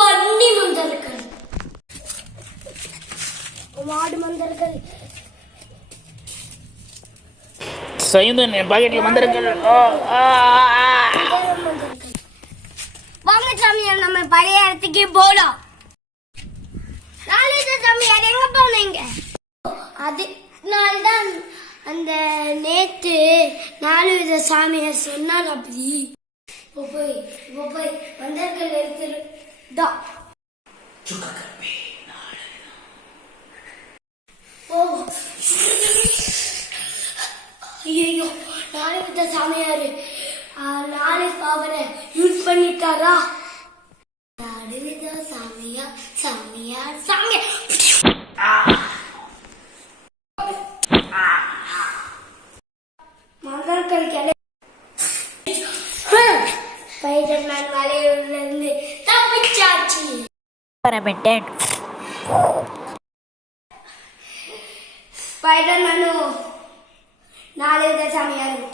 பன்னி மந்தர்கள், மாடு மந்தர்கள், சைந்தன் என் பாக்கெட்ல மந்திரங்கள். வாங்க சாமியார், நம்ம பழைய இடத்துக்கு போலாம். நாளைக்கு சாமியார் எங்க போனீங்க? அதனால்தான் அந்த நேத்து 4 வித சாமியார் சொன்னார். அப்படி இப்போ போய் மந்தர்கள் எடுத்துடா. ஐயோ, 4 வித சாமியாரு 4 பவரை யூஸ் பண்ணிட்டாரா? 4 வித சாமியார் சாமியார் சாமியார். மந்தர்கள் ஸ்பைடர்மேன் மலையிலிருந்து தப்பிச்சாச்சு. ஸ்பைடர்மேனும் 4 வித சாமியாரும்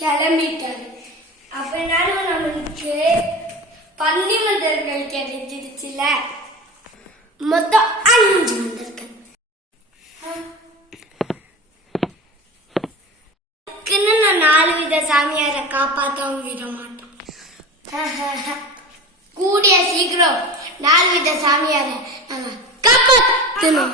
கிளம்பிட்டாரு. அப்படின்னாலும் நம்மளுக்கு பன்னி மந்தர்கள் கிடைச்சிருச்சுல. மொத்தம் 5 மந்தர்கள். நான் 4 வித சாமியாரை காப்பாற்றவும் விட மாட்டோம். கூடிய சீக்கிரம் 4 வித சாமியாரை நம்ம காப்பாற்றணும்.